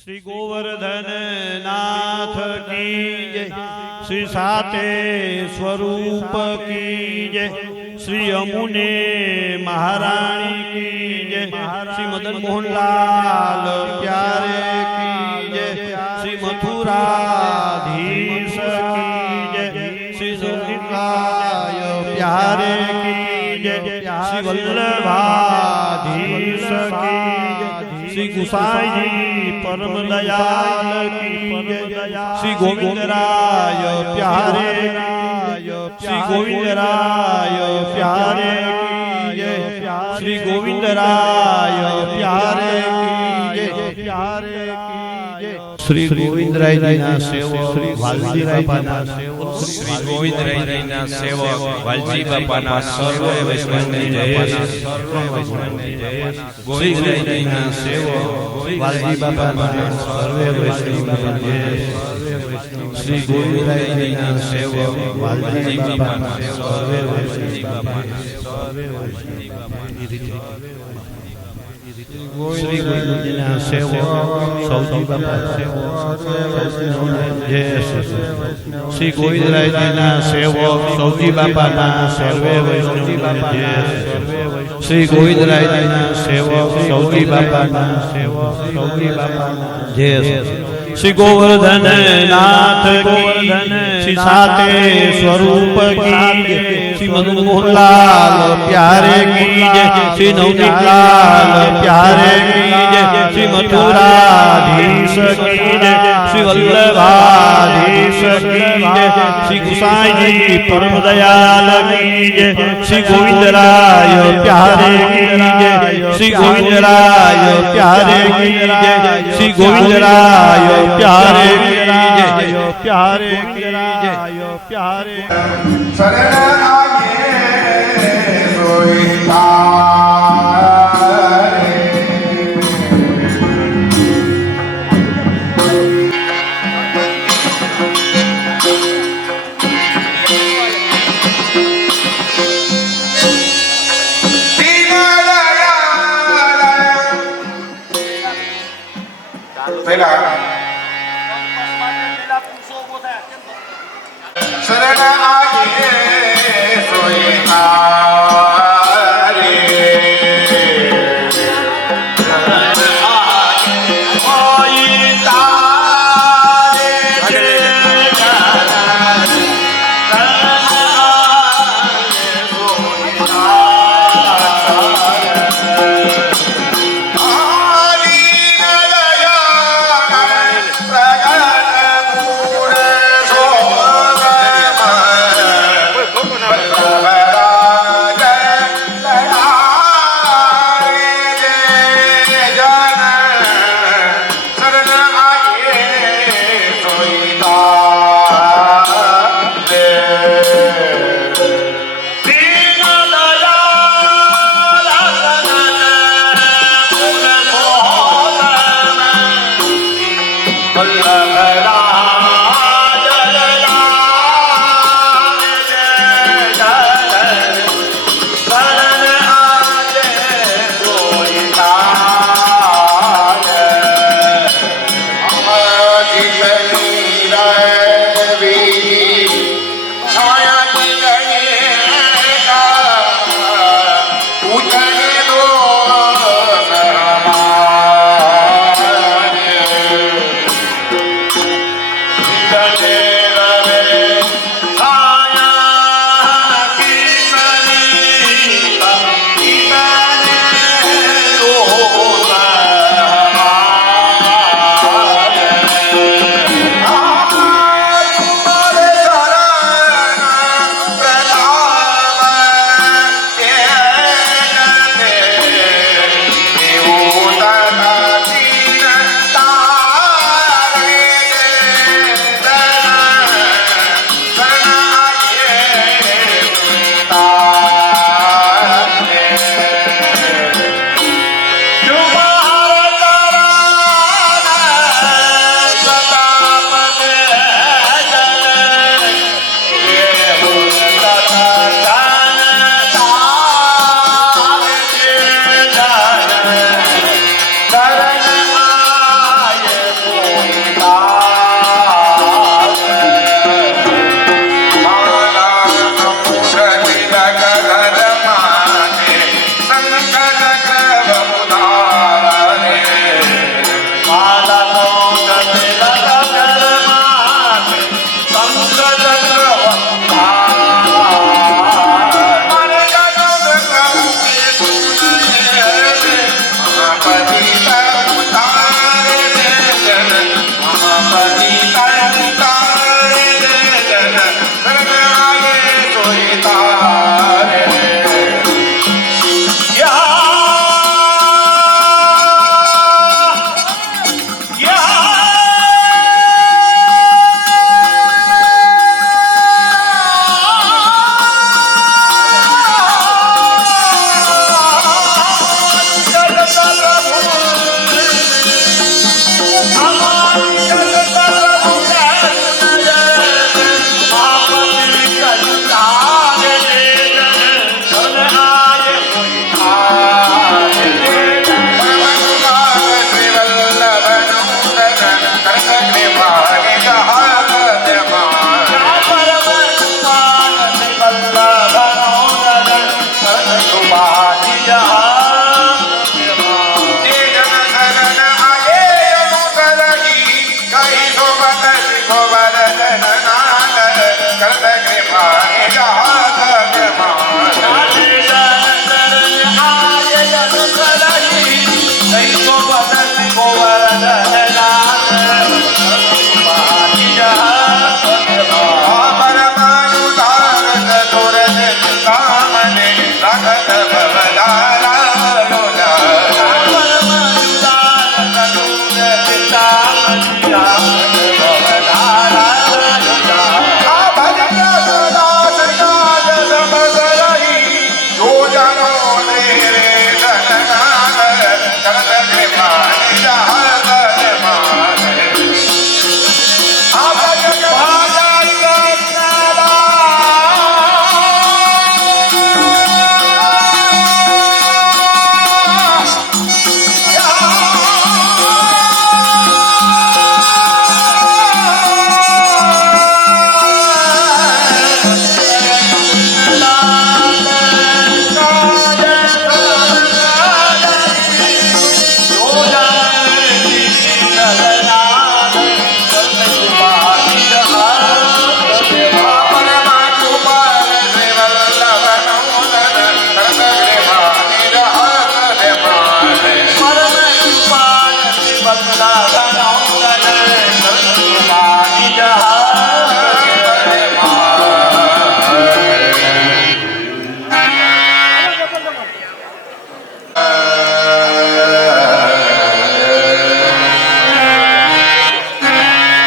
श्री गोवर्धन नाथ की जय, श्री साते स्वरूप की जय, श्री यमुने महारानी की जय, श्री मदन मोहन लाल प्यारे की जय, श्री मथुराधीश की जय, श्री सुनिकाय प्यारे की जय, श्री वल्लभाधीश की जय, श्री गुसाई जी परम दयाल की जय, श्री गोविंदराय प्यारे श्री गोविंदराय प्यारे की जय, श्री गोविंदराय प्यारे की जय, प्यारे की जय, श्री गोविंदराय जी ना सेवक श्री वालजी बापा ना सेवक श्री गोविंदराय जी ना सेवक वालजी बापा ना सर्व वैष्णवनी जय, गोविंदराय जी ना सेवक वालजी बापा ना सर्व वैष्णवनी जय, श्री गोविंदराय जी ना सेवक वालजी बापा ना सर्व वैष्णवनी श्री गोविंदजी ना सेवक सौजी बापा जय, श्री गोविंदराय जी ना सेवक सौजी बापा ना सर्वे वैष्णव जय, श्री गोविंदराय जी ना सेवक सौजी बापा ना सेवक सौजी बापा जय, श्री गोवर्धन नाथ की, श्री साते स्वरूप की, श्री मदन मोहन लाल प्यारे की जय, श्री नवनीत लाल प्यारे की जय, श्री मथुराधीश की जय, श्री वल्लभाधीश की जय, श्री गुसाई जी परम दयाल की जय, श्री गोविंदराय प्यारे की जय, श्री गोविंदराय प्यारे की जय, श्री गोविंदराय प्यारे की जय, प्यारे की जय, प्यारे शरण आए सोई तारे, दीन दयाल शरण आए सोई तारे, शरण आए सोई तारे, शरण आए सोई तारे, दीन दयाल प्रगट मूढ़ सोई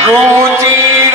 रुचिर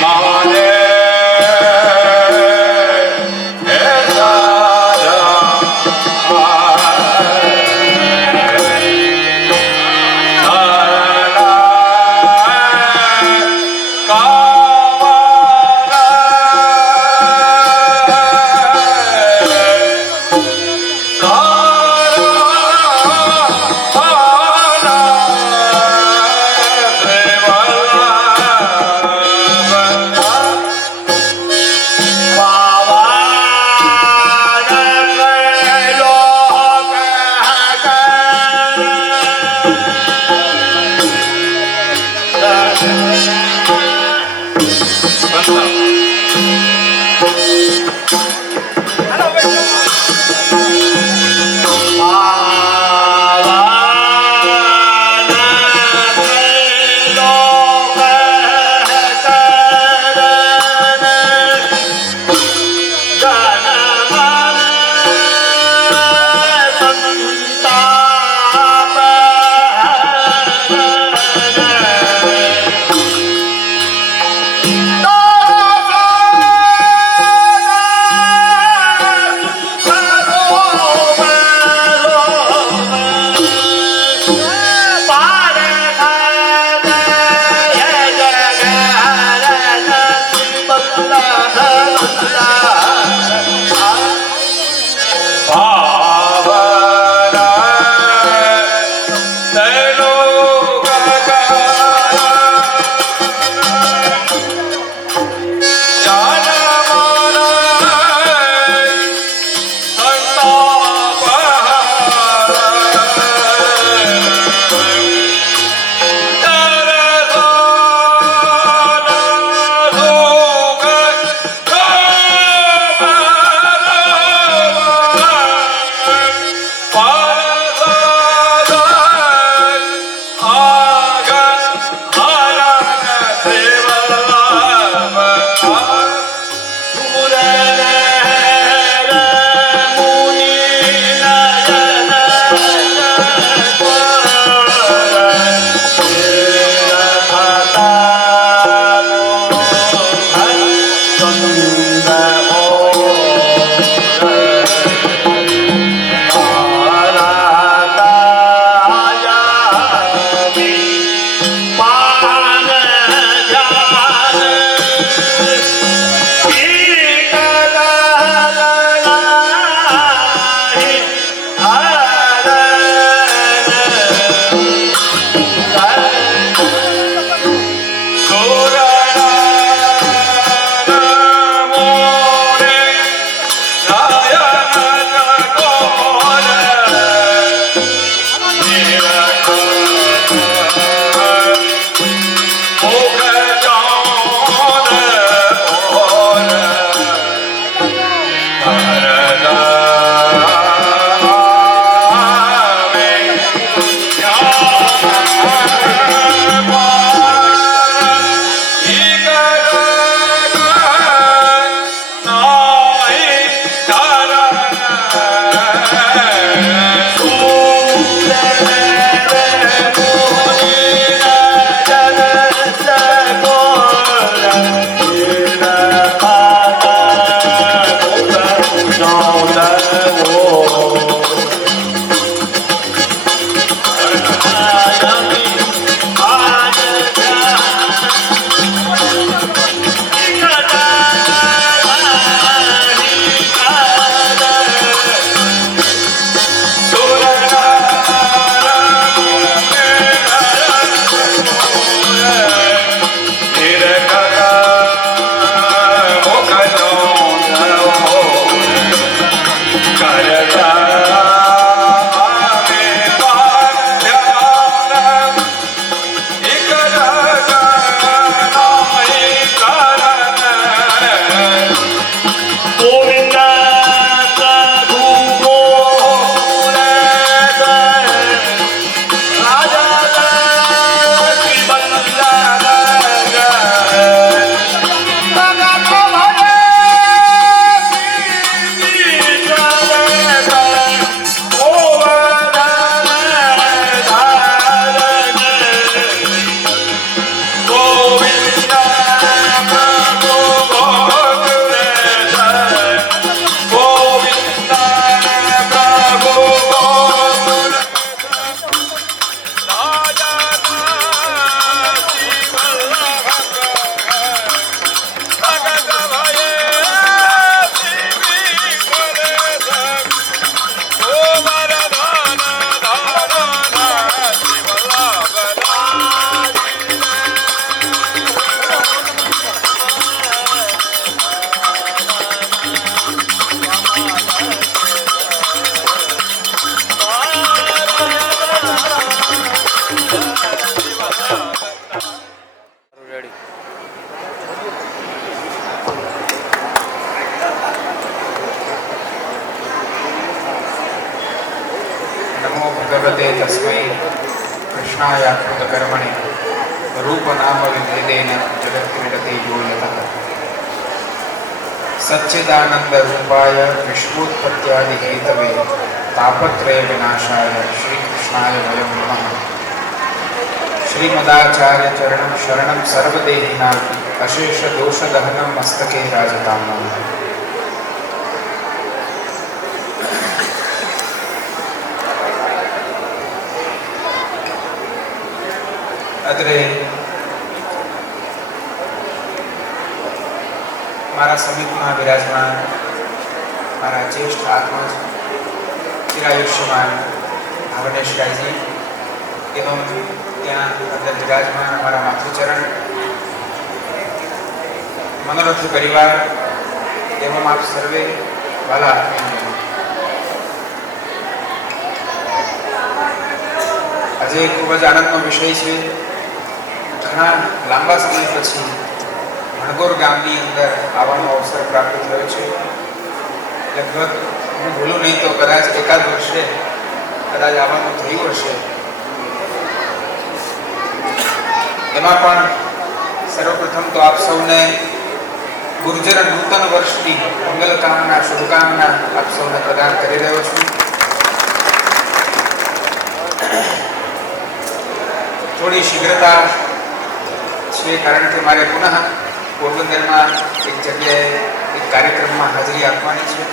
Bye. श्रीकृष्णायाकृत कर्मणि रूपनाम विभेदेन जगत्क्रीडते यो यतः सच्चिदानंद रूपाय विश्वोत्पत्त्यादि हेतवे तापत्रय विनाशाय श्रीकृष्णाय वयं नमः। श्रीमदाचार्य चरणं शरणं सर्वदेहिनां अशेष दोष दहनं मस्तके राजतां। અત્રે મારા સમીપમાં વિરાજમાન મારા જ્યેષ્ઠ આત્મજ ચિરાયુષ્યમાન ભાવનેશરાયજી એवं ત્યાં અંદર વિરાજમાન અમારા માતૃચરણ મનોરથ પરિવાર એवं આપ સર્વે વાલા આત્મીય, આજે ખૂબ જ આનંદનો વિષય છે. ઘણા લાંબા સમય પછી મણગોર ગામની અંદર આવવાનો અવસર પ્રાપ્ત થયો છે. લગભગ હું ભૂલું નહીં તો કદાચ એકાદ વર્ષે કદાચ આવવાનું થયું હશે. એમાં પણ સર્વપ્રથમ તો આપ સૌને ગુર્જર નૂતન વર્ષની મંગલ કામના શુભકામના આપ સૌને પ્રદાન કરી રહ્યો છું. થોડી શીઘ્રતા છે કારણ કે મારે પુનઃ પોરબંદરમાં એક જગ્યાએ એક કાર્યક્રમમાં હાજરી આપવાની છે.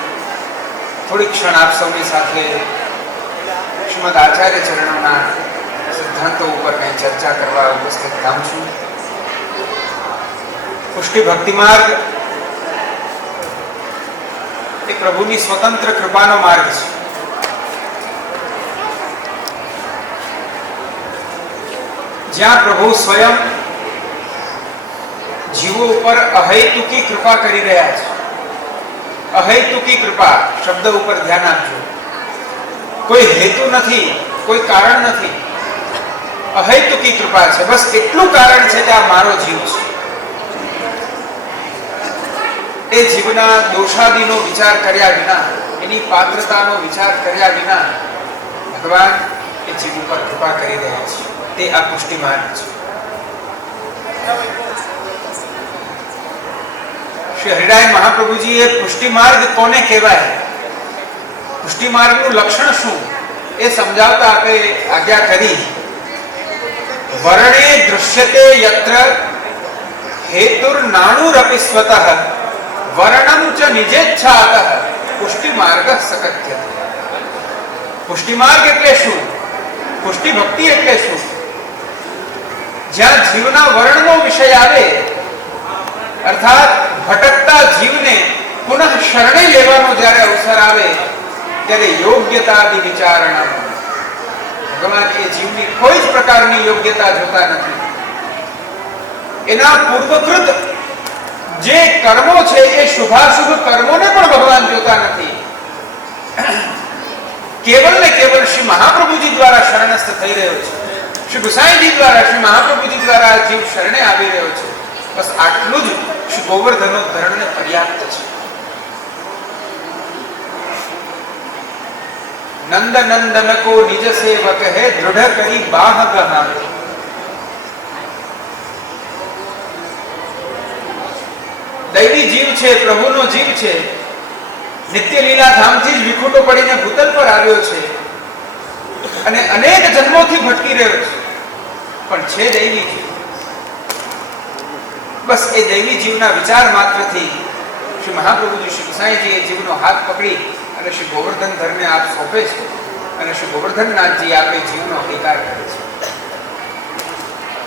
થોડી ક્ષણ આપ સૌની સાથે શ્રીમદ આચાર્ય ચરણોના સિદ્ધાંતો ઉપર મેં ચર્ચા કરવા ઉપસ્થિત થાઉં છું. પુષ્ટિ ભક્તિ માર્ગ એ પ્રભુની સ્વતંત્ર કૃપાનો માર્ગ છે. જ્યાં પ્રભુ સ્વયં જીવો ઉપર અહેતુકી કૃપા કરી રહ્યા છે. અહેતુકી કૃપા શબ્દ ઉપર ધ્યાન આપજો. કોઈ હેતુ નથી, કોઈ કારણ નથી, અહેતુકી કૃપા છે. બસ એટલું કારણ છે કે આ મારો જીવ છે. એ જીવના દોષાદિનો વિચાર કર્યા વિના, એની પાત્રતાનો વિચાર કર્યા વિના ભગવાન એ જીવ ઉપર કૃપા કરી રહ્યા છે. તે આ પુષ્ટિ માર્ગ છે. શ્રી હરિરાય મહાપ્રભુજીએ પુષ્ટિ માર્ગ કોને કહેવાય, પુષ્ટિ માર્ગનું લક્ષણ શું એ સમજાવતા આપે આજ્ઞા કરી. વર્ણે દૃશ્યતે યત્ર હેતુર નાણુરપી સ્વતઃ વર્ણમ ચ નિજેચ્છાતઃ પુષ્ટિ માર્ગ સકથ્યતે. પુષ્ટિ માર્ગ એટલે શું? પુષ્ટિ ભક્તિ એટલે શું? જ્યાં જીવના વર્ણનો વિષય આવે, અર્થાત ભટકતા જીવને પુનઃ શરણે લેવાનો જ્યારે અવસર આવે ત્યારે યોગ્યતાદિ વિચારણા ભગવાન એ જીવની કોઈ જ પ્રકારની યોગ્યતા જોતા નથી. એના પૂર્વકૃત જે કર્મો છે એ શુભાશુભ કર્મોને પણ ભગવાન જોતા નથી. કેવલ ને કેવલ શ્રી મહાપ્રભુજી દ્વારા શરણસ્થ થઈ રહ્યો છે. શ્રી ગુસાઈજી દ્વારા, શ્રી મહાપ્રભુજી દ્વારા જીવ શરણે આવી રહ્યો છે. બસ આટલું જ શ્રી ગોવર્ધનોદ્ધરણને પર્યાપ્ત છે. નંદ નંદન કો નિજ સેવક હે દૃઢ કરી બાહ ગહા. દૈવી જીવ છે, પ્રભુનો જીવ છે. નિત્ય લીલા ધામથી જ વિખૂટો પડીને ભૂતલ પર આવ્યો છે અને અનેક જન્મોથી ભટકી રહ્યો છે, પણ છે દૈવી જીવ. બસ એ દૈવી જીવના વિચાર માત્રથી શ્રી મહાપ્રભુજી શ્રી ગુસાઈજી એ જીવનો હાથ પકડી અને શ્રી ગોવર્ધન ધરને આપ સોંપે છે અને શ્રી ગોવર્ધનનાથજી આપે જીવનો અધિકાર કરે છે.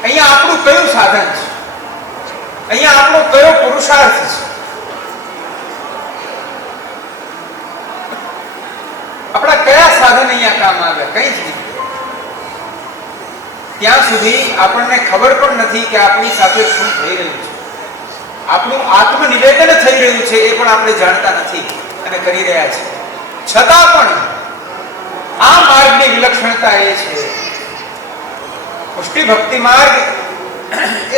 અહીંયા આપણું કયું સાધન છે? અહીંયા આપણો કયો પુરુષાર્થ છે? આપણા કયા સાધન અહીંયા કામ આવ્યા? કઈ જ નહીં. ત્યાં સુધી આપણને ખબર પણ નથી કે આપણી સાથે શું થઈ રહ્યું છે. આપણું આત્મનિવેદન થઈ રહ્યું છે એ પણ આપણે જાણતા નથી અને કરી રહ્યા છીએ. છતાં પણ આ માર્ગની વિલક્ષણતા એ છે, પુષ્ટિ ભક્તિ માર્ગ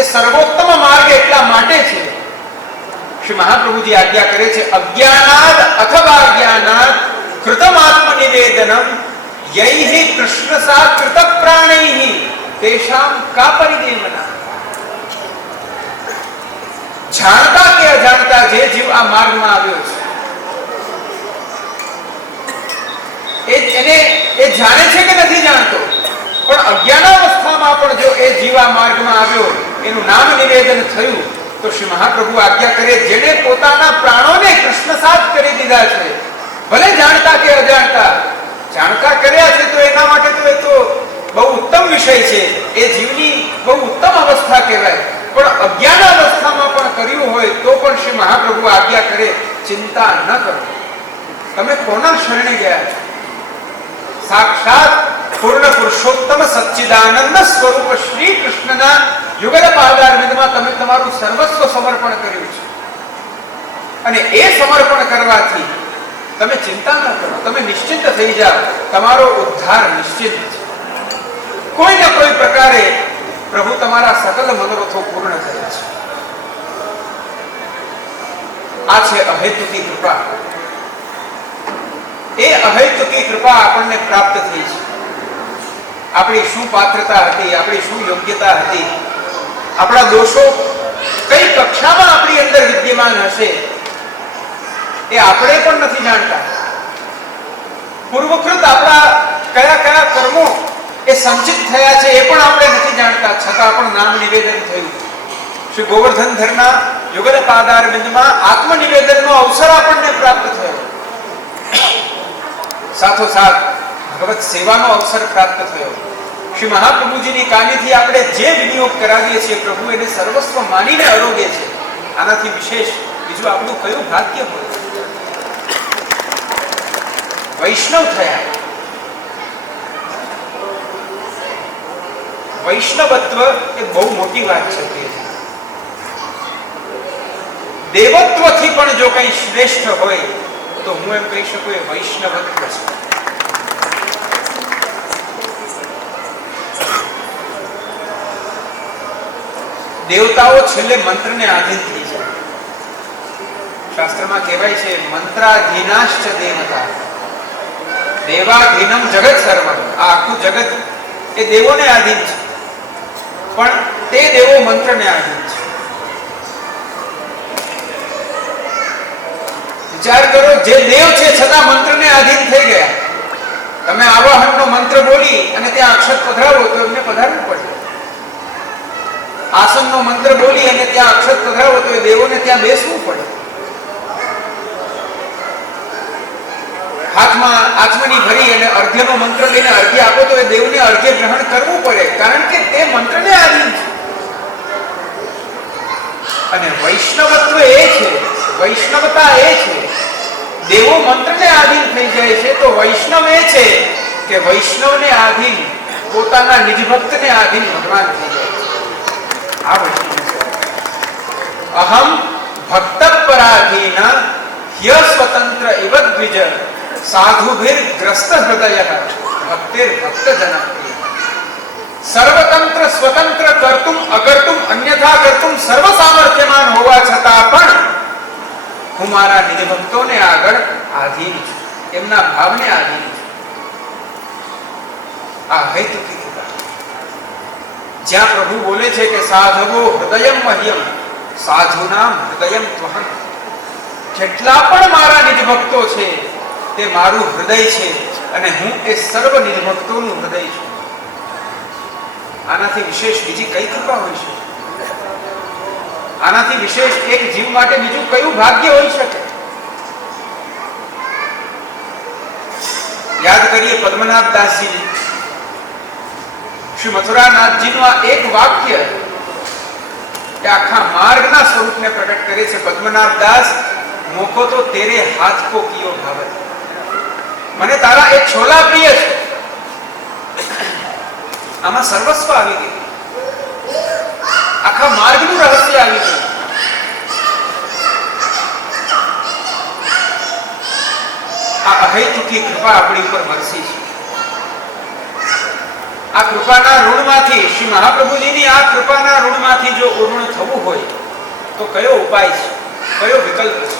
એ સર્વોત્તમ માર્ગ એટલા માટે છે. શ્રી મહાપ્રભુજી આજ્ઞા કરે છે, અજ્ઞાનાદ અથવા જ્ઞાનાદ કૃતમ આત્મનિવેદનમ યૈહિ કૃષ્ણ સા કૃત પ્રાણૈહિ તેષામ કા પરિદેવના. જાણતા કે અજાણતા જે જીવ આ માર્ગમાં આવ્યો છે એ જાણે છે કે નથી જાણતો, પણ અજ્ઞાનાવસ્થામાં પણ જો એ જીવ આ માર્ગમાં આવ્યો, એનું નામ નિવેદન થયું, તો શ્રી મહાપ્રભુ આજ્ઞા કરે જેને પોતાના પ્રાણોને કૃષ્ણ સાથ કરી દીધા છે, ભલે જાણતા કે અજાણતા, જાણતા કર્યા છે તો એના માટે તો એ તો બહુ ઉત્તમ વિષય છે, એ જીવની બહુ ઉત્તમ અવસ્થા કહેવાય. પણ અજ્ઞાન અવસ્થામાં પણ કર્યું હોય તો પણ શ્રી મહાપ્રભુ આજ્ઞા કરે ચિંતા ન કરો. તમે કોના શરણે ગયા છો? સાક્ષાત પૂર્ણ પુરુષોત્તમ સચ્ચિદાનંદ સ્વરૂપ શ્રી કૃષ્ણના યુગલ પાદારવિંદમાં તમે તમારું સર્વસ્વ સમર્પણ કર્યું છે, અને એ સમર્પણ કરવાથી તમે ચિંતા ન કરો, તમે નિશ્ચિત થઈ જાઓ, તમારો ઉદ્ધાર નિશ્ચિત છે. કોઈ ને કોઈ પ્રકારે પ્રભુ તમારા સકલ મનોરથો પૂર્ણ કરે છે. આ છે અહેતુકી કૃપા. એ અહેતુકી કૃપા આપણને પ્રાપ્ત થઈ છે. આપણી શું પાત્રતા હતી, આપણી શું યોગ્યતા હતી, આપણા દોષો કઈ કક્ષામાં આપણી અંદર વિદ્યમાન હશે એ આપણે પણ નથી જાણતા. પૂર્વકૃત આપણા કયા કયા કર્મો એ સંચિત થયા છે એ પણ આપણે નથી જાણતા, છતાં પણ નામ નિવેદન થયું. શ્રી ગોવર્ધનધરના યુગલ પાદારવિંદમાં આત્મનિવેદનનો અવસર આપણને પ્રાપ્ત થયો. સાથોસાથ ભગવત સેવાનો અવસર પ્રાપ્ત થયો. શ્રી મહાપ્રભુજીની કાનીથી આપણે જે વિનિયોગ કરાવીએ છીએ પ્રભુ એને સર્વસ્વ માનીને આરોગ્ય છે. આનાથી વિશેષ બીજું આપણું કયું ભાગ્ય હોય? વૈષ્ણવ થયા. વૈષ્ણવત્વ એ બહુ મોટી વાત છે. દેવત્વથી પણ જો કંઈ શ્રેષ્ઠ હોય તો હું એમ કહી શકું એ વૈષ્ણવત્વ છે. દેવતાઓ છેલ્લે મંત્રને આધીન થઈ જાય. શાસ્ત્રમાં કહેવાય છે મંત્રાધીનાશ્ચ દેવતા દેવાધીનમ જગત સર્વમ. આ આખું જગત એ દેવોને આધીન છે, પણ તે દેવો મંત્રને આધીન છે. વિચાર કરો, જે દેવ છે છતાં મંત્રને આધીન થઈ ગયા. તમે આવાહનનો મંત્ર બોલી અને ત્યાં અક્ષત પધરાવો તો એમને પધારવું પડે. આસનનો મંત્ર બોલી અને ત્યાં અક્ષત પધરાવો તો એ દેવોને ત્યાં બેસવું પડે. હાથમાં આચમની ભરી અને અર્ઘ્યનો મંત્ર લઈને અર્ઘ્ય આપો તો એ દેવને અર્ઘ્ય ગ્રહણ કરવું પડે, કારણ કે તે મંત્રને આધીન છે. અને વૈષ્ણવત્વ એ છે, વૈષ્ણવતા એ છે, દેવો મંત્રને આધીન થઈ જાય છે તો વૈષ્ણવ એ છે કે વૈષ્ણવને આધીન, પોતાના નિજ ભક્તને આધીન ભગવાન થઈ જાય છે. આ વૈષ્ણવ છે. અહમ ભક્ત પરાધીન હ્ય સ્વતંત્ર ઇવ દ્વિજ સાધુભિર ગ્રસ્ત હૃદય ભક્તિર ભક્ત જનપ્રિય. સર્વતંત્ર સ્વતંત્ર કર્તુમ અકર્તુમ અન્યથા કર્તુમ સર્વ સામર્થ્યમાન હોવા છતાં પણ હું મારા નિજ ભક્તોને આગળ આધીન છું, એમના ભાવને આધીન છું. આ હેતુકી કૃપા. જ્યાં પ્રભુ બોલે છે કે સાધવો હૃદયમ મહ્યમ સાધુનામ હૃદયમ ત્વહમ. જેટલા પણ મારા નિજ ભક્તો છે તે મારું હૃદય છે અને હું એ સર્વ નિજ ભક્તોનું હૃદય છું. આનાથી વિશેષ બીજી કઈ કૃપા હોઈ શકે? આનાથી વિશેષ એક જીવ માટે બીજું કયું ભાગ્ય હોઈ શકે? યાદ કરીએ પદ્મનાભ દાસજી, શ્રી મથુરાનાથજીનું આ એક વાક્ય કે આખા માર્ગના સ્વરૂપને પ્રકટ કરે છે. પદ્મનાભ દાસ મોકો તો તેરે હાથ કો કિયો ભાવત. મને તારા એક છોલા પ્રિય છે. આમાં સર્વસ્વ આવી ગયું, આખા માર્ગનું રહસ્ય આવી ગયું. આ અહેતુકી કૃપા આપણી ઉપર વરસી છે. આ કૃપાના ઋણમાંથી, શ્રી મહાપ્રભુજીની આ કૃપાના ઋણમાંથી જો ઉર્ણ થવું હોય તો કયો ઉપાય છે, કયો વિકલ્પ છે?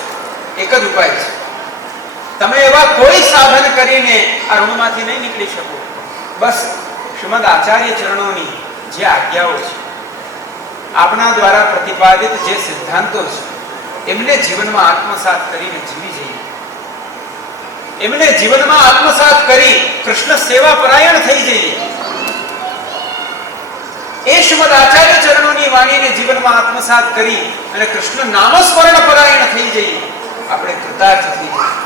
એક જ ઉપાય છે. તમે એવા કોઈ સાધન કરીને આ ઋણમાંથી નહીં નીકળી શકો. બસ શ્રીમદ આચાર્ય ચરણોની જે આજ્ઞાઓ છે, આપણા દ્વારા પ્રતિપાદિત જે સિદ્ધાંતો છે, એમને જીવનમાં આત્મસાત કરીને જીવી જઈએ. એમને જીવનમાં આત્મસાત કરી કૃષ્ણ સેવા પરાયણ થઈ જઈએ. એ શ્રીમદ આચાર્ય ચરણોની વાણીને જીવનમાં આત્મસાત કરી અને કૃષ્ણ નામસ્મરણ પરાયણ થઈ જઈએ. આપણે કૃતાર્થ થઈ જઈશું.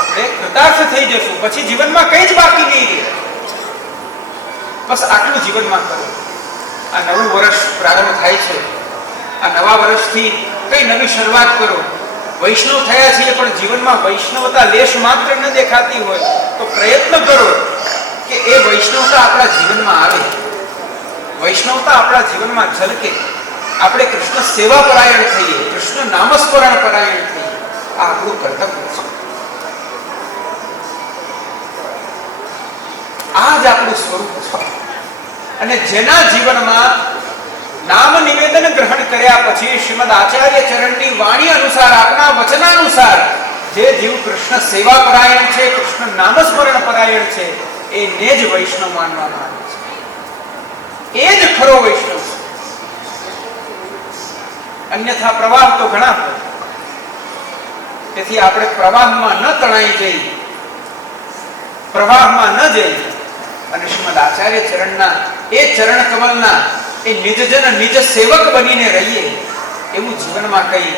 આપણે કૃતાર્થ થઈ જશું. પછી જીવનમાં કંઈ જ બાકી નહીં રહે. બસ આટલું જીવનમાં કરો. આ નવું વર્ષ પ્રારંભ થાય છે. આ નવા વર્ષથી કઈ નવી શરૂઆત કરો. વૈષ્ણવ થયા છીએ પણ જીવનમાં વૈષ્ણવતા લેશ માત્ર ન દેખાતી હોય તો પ્રયત્ન કરો કે એ વૈષ્ણવતા આપણા જીવનમાં આવે. વૈષ્ણવતા આપણા જીવનમાં ઝલકે. આપણે કૃષ્ણ સેવા પરાયણ થઈએ, કૃષ્ણ નામસ્મરણ પરાયણ થઈએ. આ આપણું કર્તવ્ય છે. આ જ આપણું સ્વરૂપ છે. અને જેના જીવનમાં નામ નિવેદન ગ્રહણ કર્યા પછી શ્રીમદ આચાર્ય ચરણની વાણી અનુસાર, આપના વચનાનુસાર જે જીવ કૃષ્ણ સેવા પરાયણ છે, કૃષ્ણ નામસ્મરણ પરાયણ છે, એને જ વૈષ્ણવ માનવામાં આવે છે. એ જ ખરો વૈષ્ણવ છે. અન્યથા પ્રવાહ તો ઘણા હોય. તેથી આપણે પ્રવાહમાં ન તણાઈ જઈ, પ્રવાહમાં ન જઈ અને શ્રીમદ આચાર્ય ચરણના એ ચરણ કમલના એ નિજજન નિજ સેવક બનીને રહીએ. એવું જીવનમાં કઈ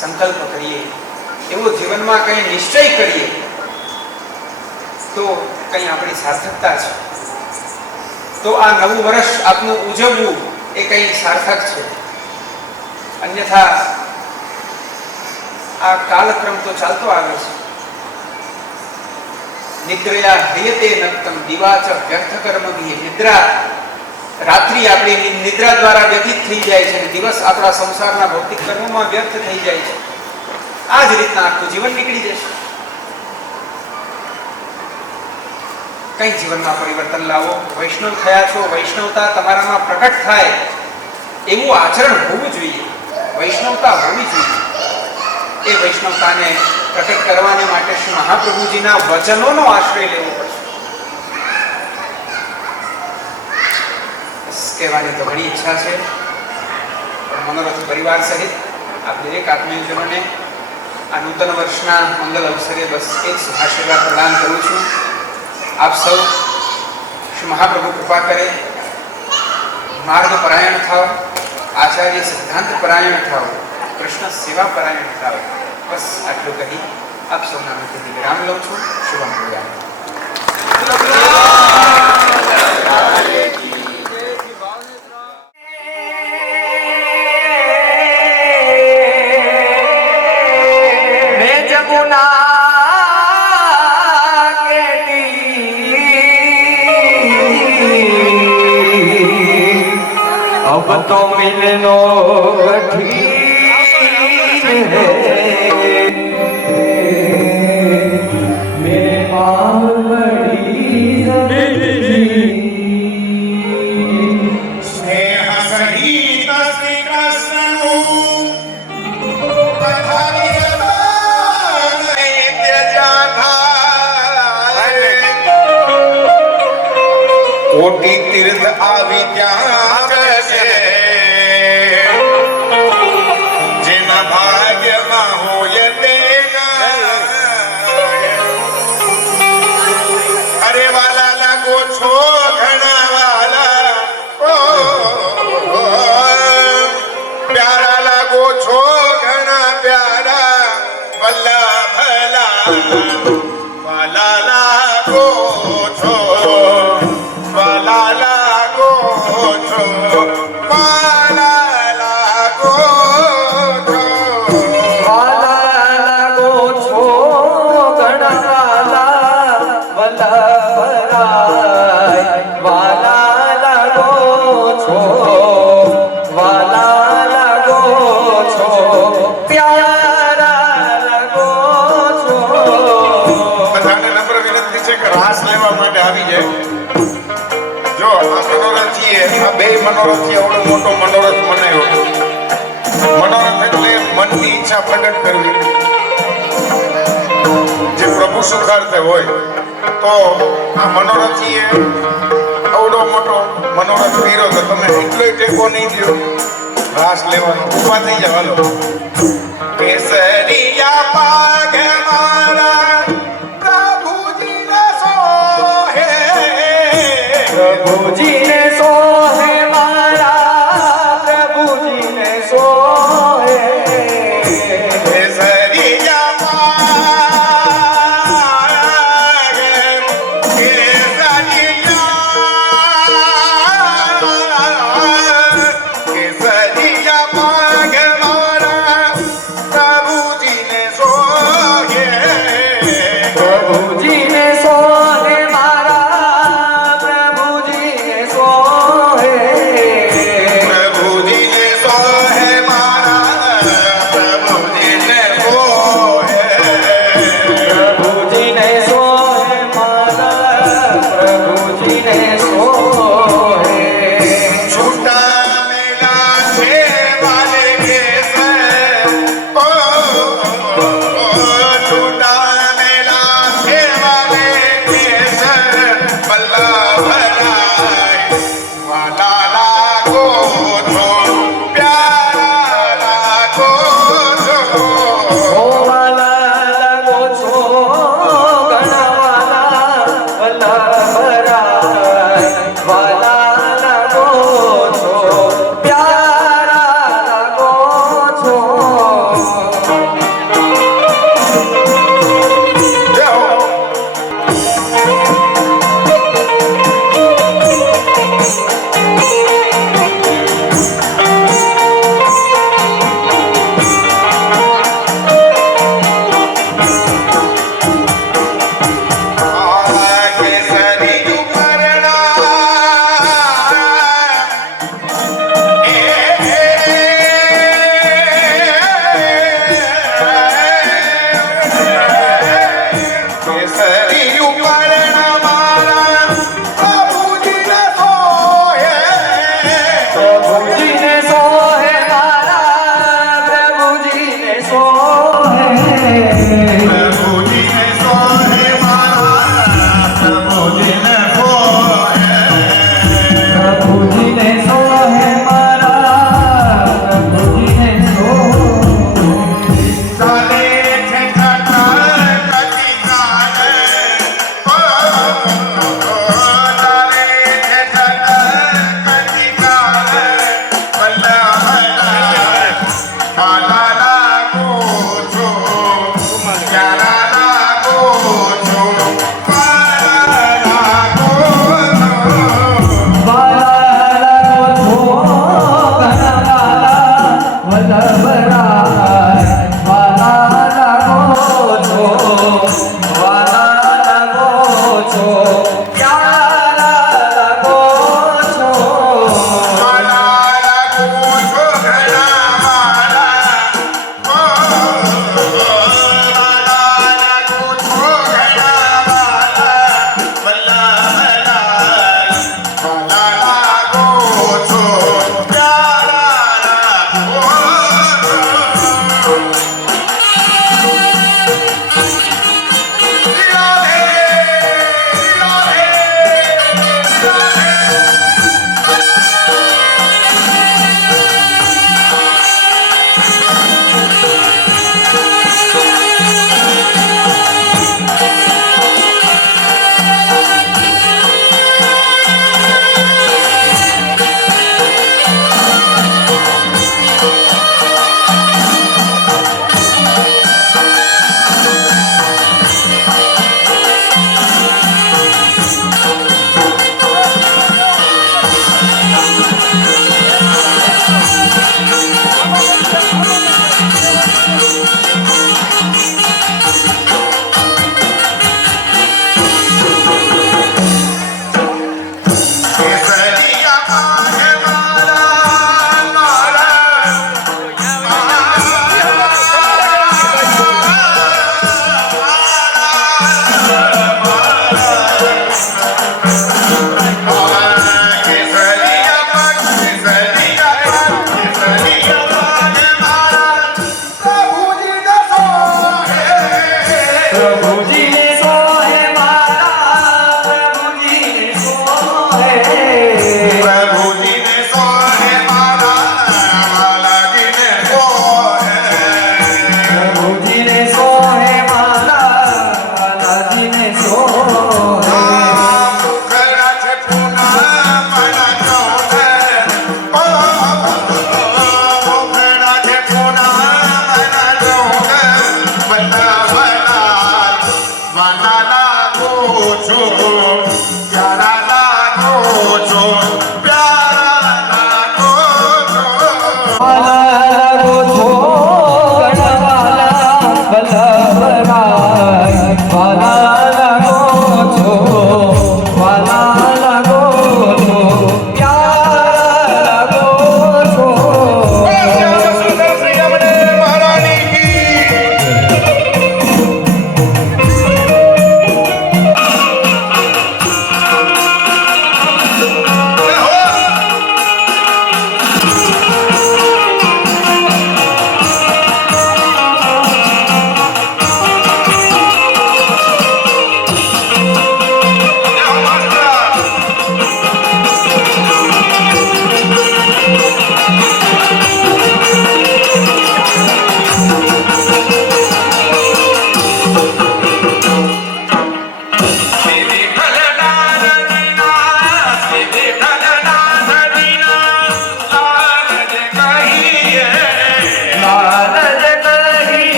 સંકલ્પ કરીએ, એવો જીવનમાં કઈ નિશ્ચય કરીએ તો કઈ આપણી સાર્થકતા છે. તો આ નવું વર્ષ આપનું ઉજવવું એ કઈ સાર્થક છે. અન્યથા આ કાલક્રમ તો ચાલતો આવે છે. નિદ્રયા હ્રિયતે નક્તમ દિવાચ વ્યર્થ કર્મભિઃ. નિદ્રા, રાત્રિ આપણી નિદ્રા દ્વારા વ્યતીત થઈ જાય છે અને દિવસ આપણા સંસારના ભૌતિક કર્મોમાં વ્યર્થ થઈ જાય છે. આ જ રીતના આખું જીવન નીકળી જશે. કઈ જીવનમાં પરિવર્તન લાવો. વૈષ્ણવ થયા છો, વૈષ્ણવતા તમારામાં પ્રકટ થાય એવું આચરણ હોવું જોઈએ. વૈષ્ણવતા હોવી જોઈએ. એ વૈષ્ણવતાને પ્રકટ કરવાને માટે શ્રી મહાપ્રભુજીના વચનોનો આશ્રય લેવો પડશે. કહેવાની તો ઘણી ઈચ્છા છે પણ મનોરથ પરિવાર સહિત આપ દરેક આત્મીયજનોને આ નૂતન વર્ષના મંગલ અવસરે બસ એક આશીર્વાદ પ્રદાન કરું છું. આપ સૌ શ્રી મહાપ્રભુ કૃપા કરે, માર્ગ પરાયણ થાવ, આચાર્ય સિદ્ધાંત પરાયણ થાવ, કૃષ્ણ સેવા પરાયણ થાવ. બસ આટલું કહી આપ સૌના મધ્યથી વિરામ લઉં છું. શુભમ ભૂયામ. अब तो मिलनो कठिन है मेरे पाँव बड़ी સ્નેહ સહિત શ્રી કૃષ્ણનું કથાની જવાન નિત્ય જાથા. કોટી તીર્થ આવી ત્યાં છે જેના ભાગ્યમાં હોય તેના. અરે વાલા લાગો છો ઘણા વાલા, પ્યારા લાગો છો ઘણા પ્યારા, વલ્લા ભલા વાલા લાગો છો, વાલા લાગો છો, વાલા લાગો છો. વાલા લાગો છો ઘણા વાલા વલ્લભરાય. વાલા લાગો છો, વાલા લાગો છો, પ્યારા લાગો છો. બધાને નમ્ર વિનંતી છે કે રાસ લેવા માટે આવી જાય. જો આ મનોરથીએ, આ બે મનોરથીએ આવડો મોટો મનોરથ બનાવ્યો. મનોરથ એટલે મનની ઈચ્છા પ્રગટ કરવી. જે પ્રભુ સુખાર્થે હોય તો આ મનોરથીએ અવડો મોટો મનોરથ કર્યો તો તમે એટલોય ટેકો નહીં દો રાસ લેવાનો ઉભા થઈ જાવ હાલો કેસરિયા પાગ મારા પ્રભુજીને સોહે પ્રભુજીને સોહે મારા પ્રભુજીને સોહે કેસરિયા પાગ કેસરિયા પાગ મારા પ્રભુજીને સોહે પ્રભુજીને સોહે મારા પ્રભુજીને સોહે પ્રભુજીને સોહે મારા પ્રભુજીને સોહે પ્રભુજીને સોહે મારા પ્રભુજીને સોહે છૂટા મેલા છે વાલે કેસ ઓ છૂટા મેલા છે વાલે કેસ વલ્લભરાય વાલા લાગો છો પ્યારા લાગો છો ઓ વાલા લાગો છો ગણવાલા વલ્લભરાય વાલા લાગો છો પ્યારા લાગો છો જય હો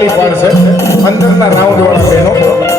તાલી પાડશે અંદરના રાઉન્ડ વાળા બહેનો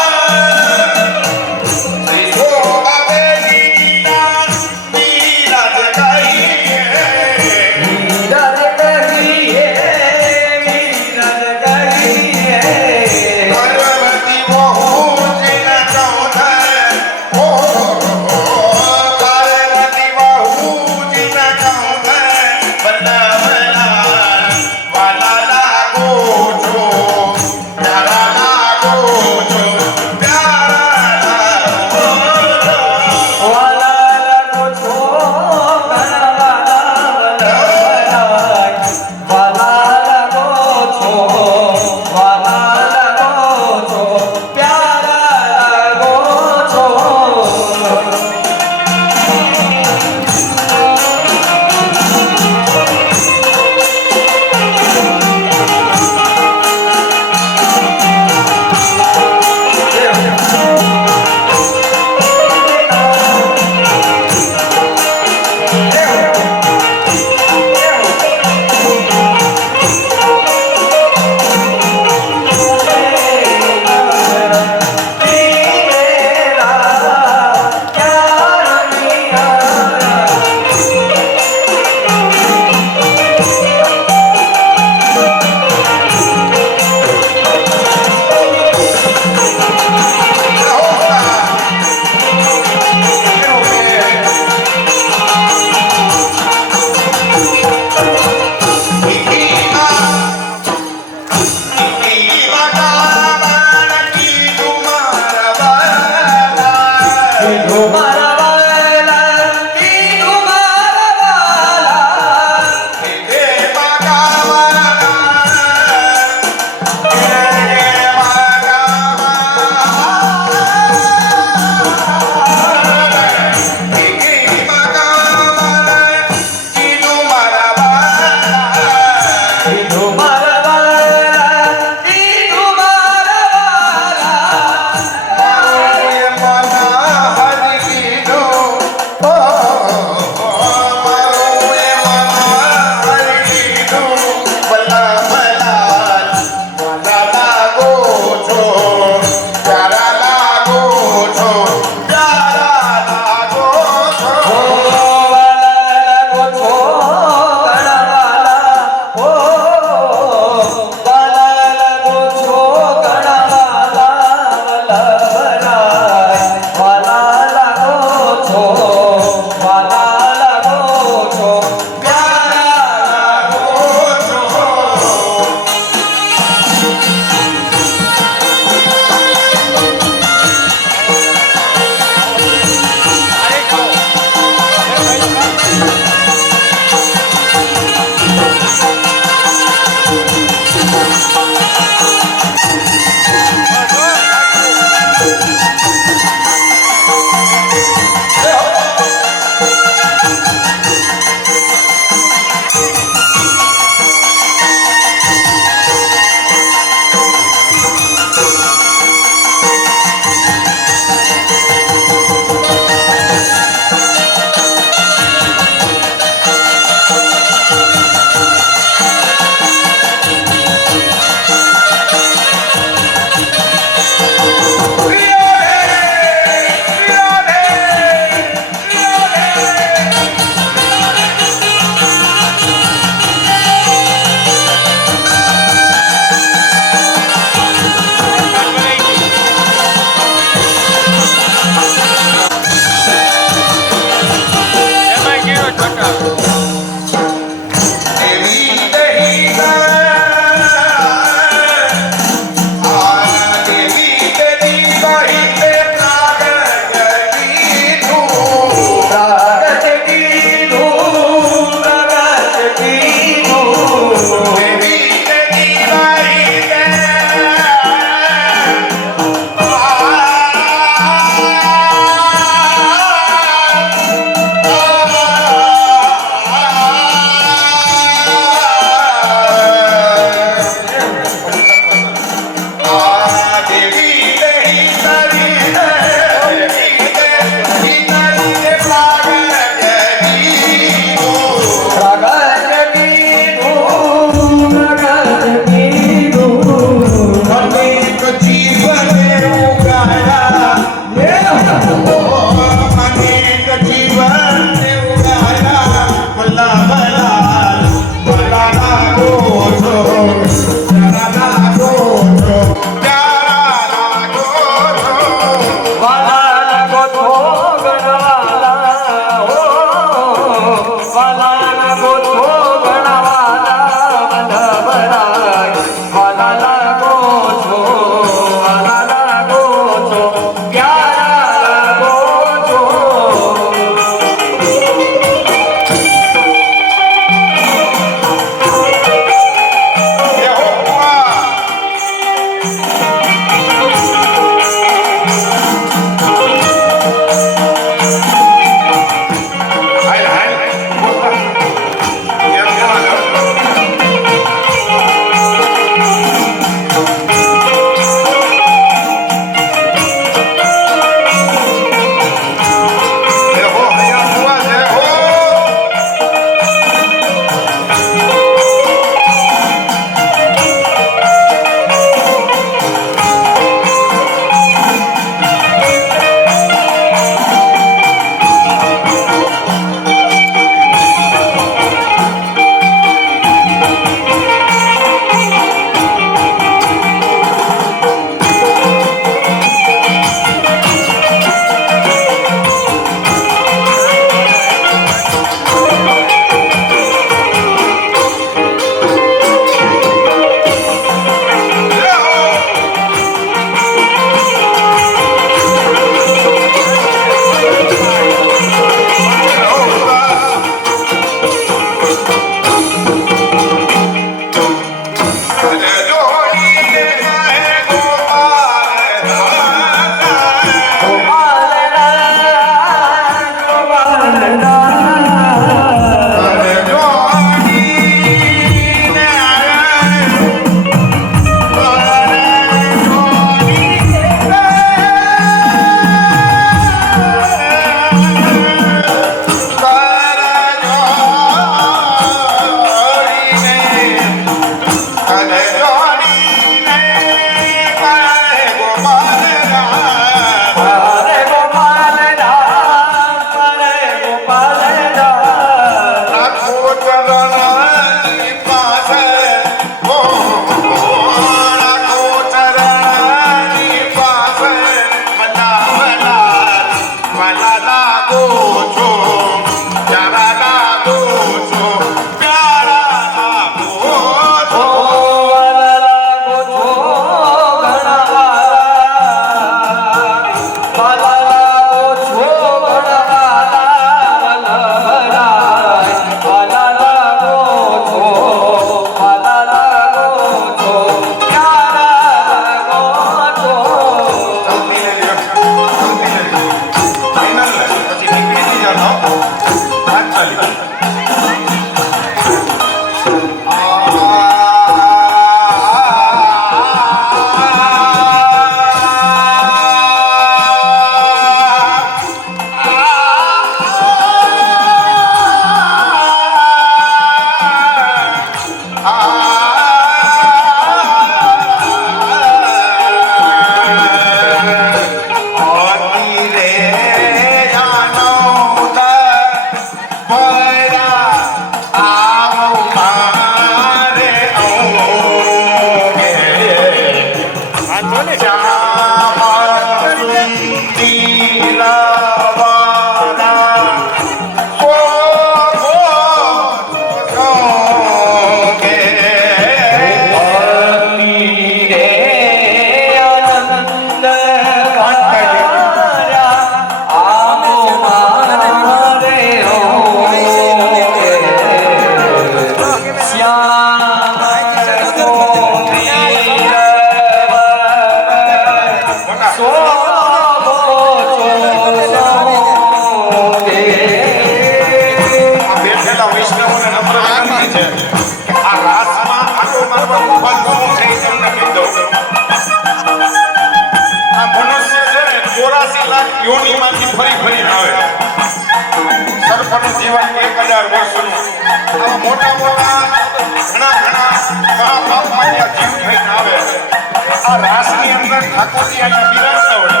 આ રાસની અંદર ઠાકોરજી અહીંયા બિરાજતા હોય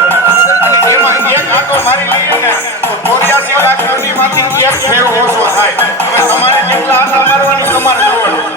અને એમાં એક આંટો મારી લઈએ ને તો 84 લાખ યોનીમાંથી એક ફેરો ઓછો થાય. હવે તમારે કેટલા આંટા મારવાની તમારે જોવાનું.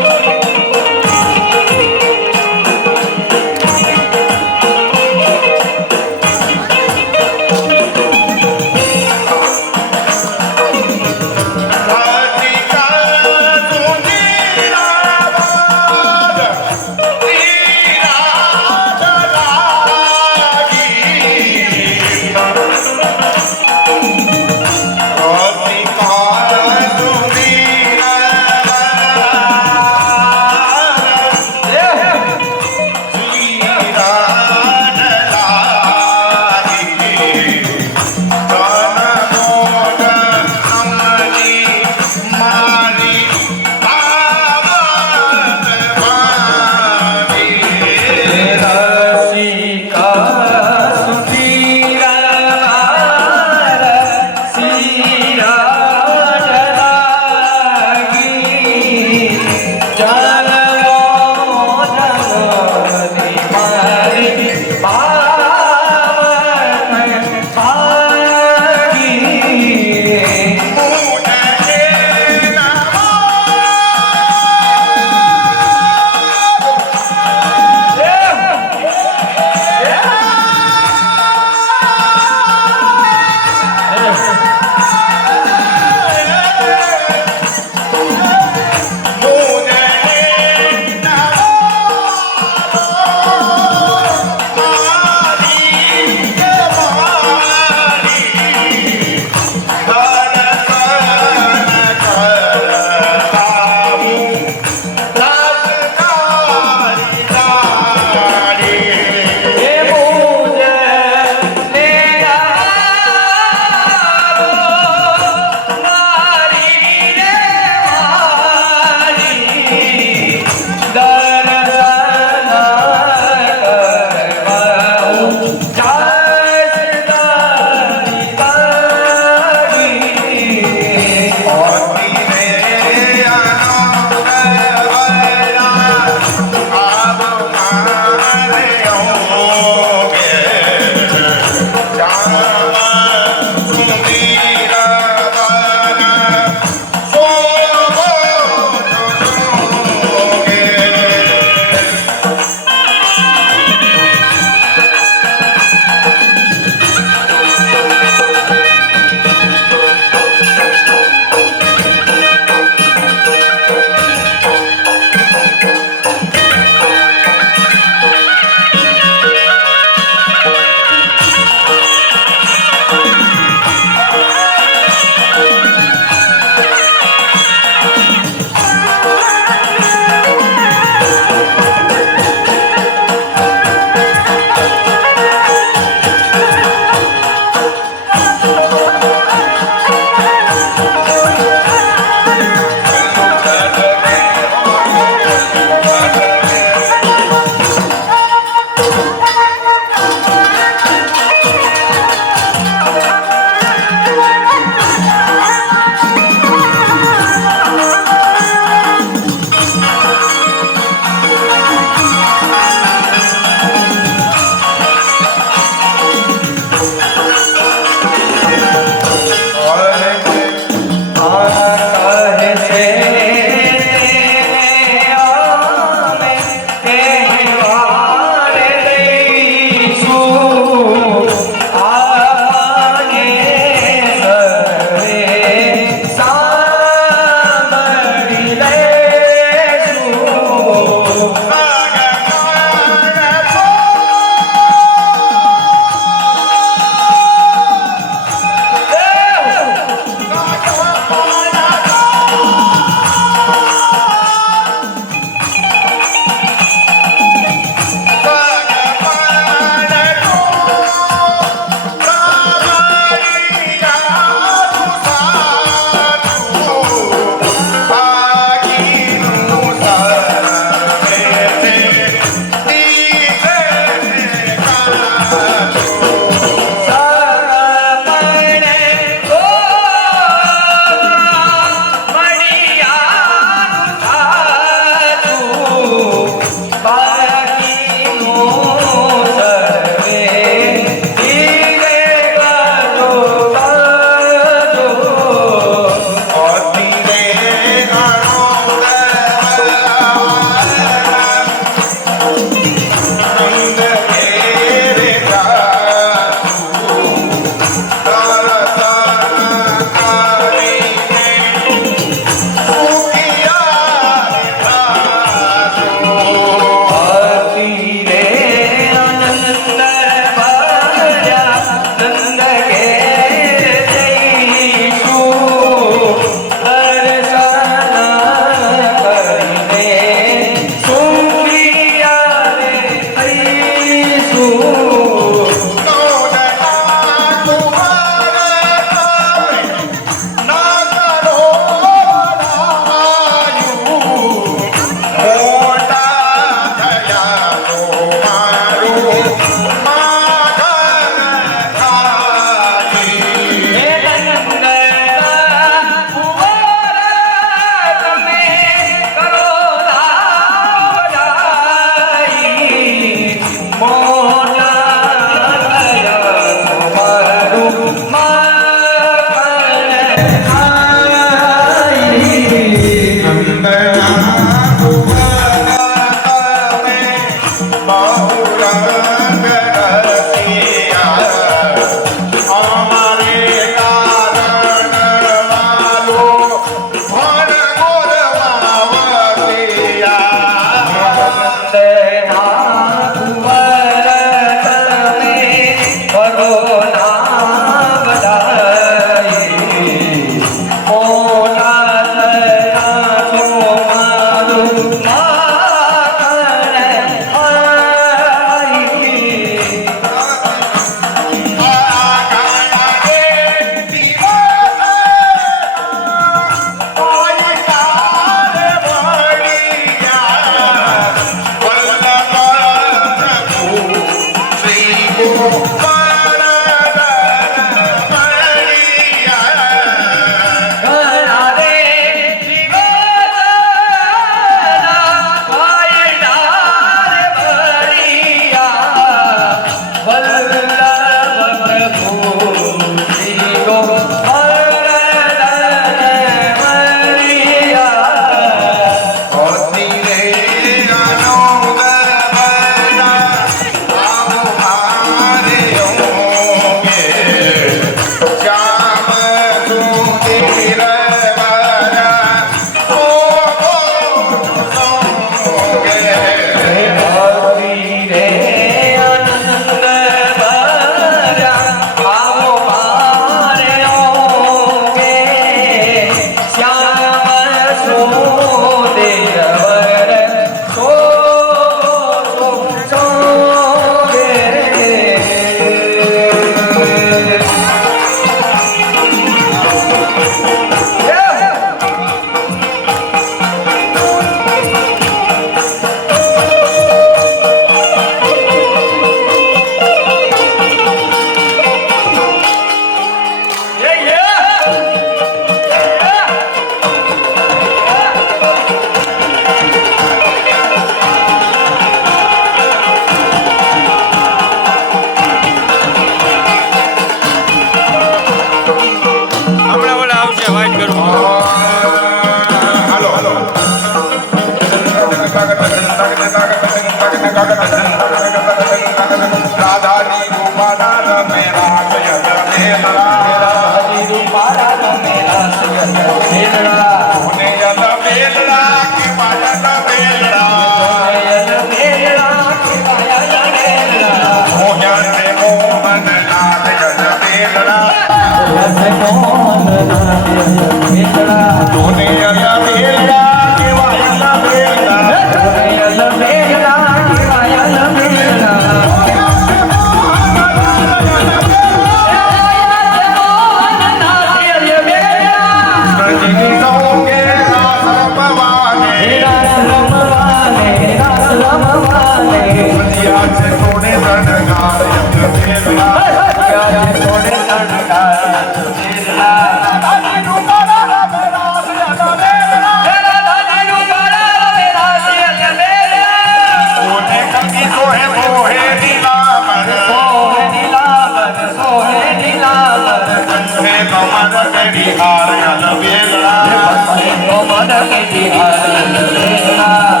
કી હારલ વેલડા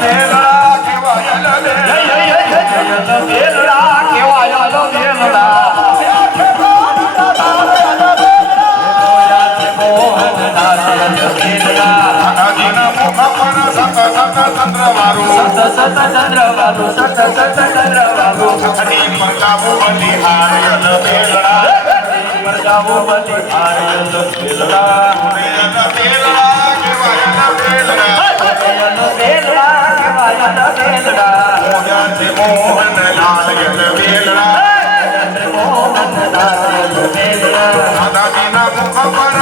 વેલડા કેવાય વેલડા કેવાય વેલડા મોહન દાસ વેલડા દાદાજીના મુખ પર સત સત ચંદ્ર મારું સત સત ચંદ્ર વાલુ સત સત ચંદ્ર વાલુ અને મંગાવું બલિહાર વેલડા જાવો બલી હારલ વેલડા વેલડા કેવાય વેલડા વેલડા કેવાય વેલડા મોહન મોહન લાલ વેલડા મોહન દાસ વેલડા દાદાજીના મુખ પર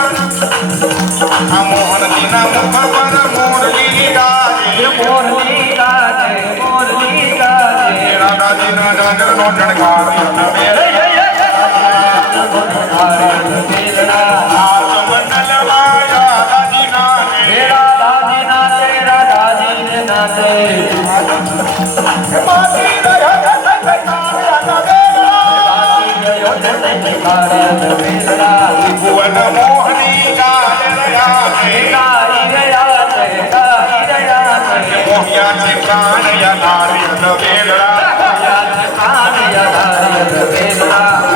આ મોહનજીના મુખ પર મુરલી ગાજે મોરલી ગાજે મોરલી ગાજે દાદાજીના ડગરનો ટણકાર ભુવન મોહની મોહિયા છે પ્રાણ યાર વેલડા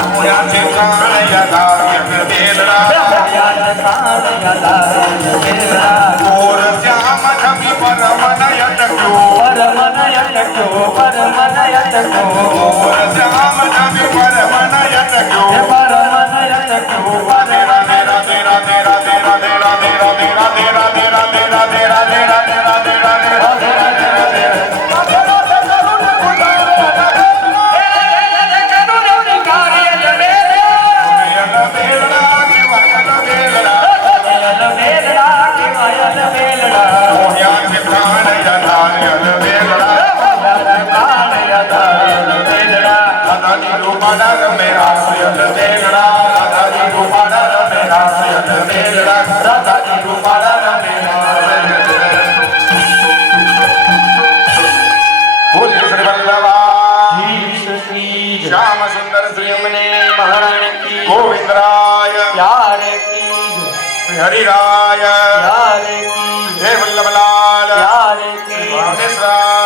મોહિયા છે પ્રાણ યાર વેલડા ઓર શ્યામ છબી પરમન યટક્યો ઓર શ્યામ છબી પરમન યટક્યો રાધે રાધે રાધે રાધે રાધે રાધે રાધે રાધે રાધે રાધે રાધે રાધે રાધે રાધે રાધે श्याम सुंदर श्री अमने महारानी की गोविंदराय प्यार की श्री हरिराय प्यार की जय वल्लभलाल प्यार की रामेश्वराय